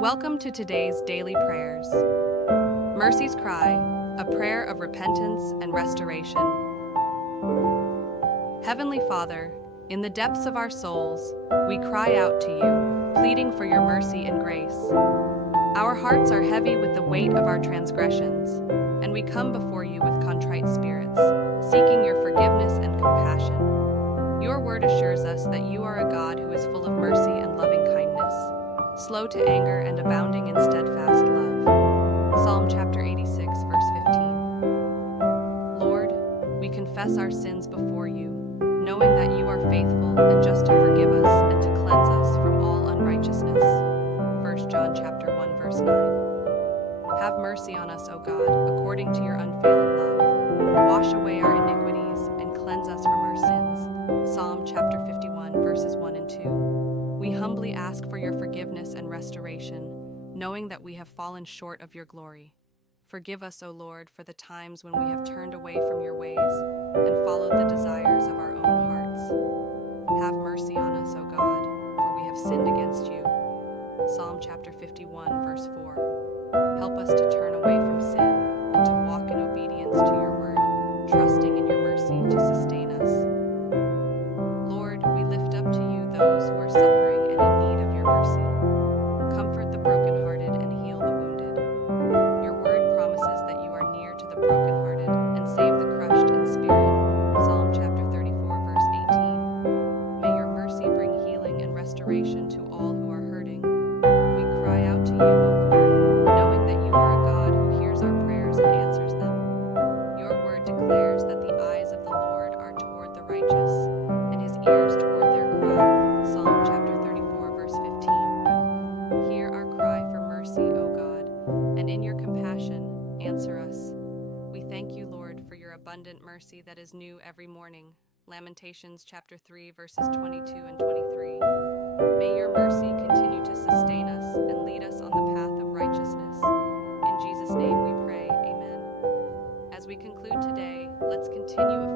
Welcome to today's daily prayers. Mercy's Cry, a prayer of repentance and restoration. Heavenly Father, in the depths of our souls, we cry out to you, pleading for your mercy and grace. Our hearts are heavy with the weight of our transgressions, and we come before you with contrite spirits, seeking your forgiveness and compassion. Your word assures us that you are a God who is full of mercy and loving kindness, slow to anger and abounding in steadfast love. Psalm chapter 86, verse 15. Lord, we confess our sins before you, knowing that you are faithful and just to forgive us and to cleanse us from all unrighteousness. 1 John chapter 1, verse 9. Have mercy on us, O God, according to your unfailing love. Wash away our iniquities and cleanse us from our sins. Psalm chapter 51, verses 1 and 2. We humbly ask for your forgiveness and restoration, knowing that we have fallen short of your glory. Forgive us, O Lord, for the times when we have turned away from your ways and followed the desires of our own hearts. Have mercy on us, O God, for we have sinned against you. Psalm chapter 51, verse 4. Help us to turn away from sin and to walk in obedience to your word, trusting in your mercy to sustain us. Lord, we lift up to you those who are suffering and in need of your mercy. Comfort the brokenhearted and heal the wounded. Your word promises that you are near to the brokenhearted and save the crushed in spirit. Psalm chapter 34, verse 18. May your mercy bring healing and restoration to all who are hurting. We cry out to you, O Lord, knowing that you are a God who hears our prayers and answers them. Your word declares that the eyes of the Lord are toward the righteous, and his ears toward their cry. Psalm chapter 34, verse 15. Hear our cry for mercy, O God, and in your compassion, answer us. We thank you, Lord, for your abundant mercy that is new every morning. Lamentations chapter 3, verses 22 and 23. May your mercy continue to sustain us and lead us on the path of righteousness. In Jesus' name we pray, amen. As we conclude today, let's continue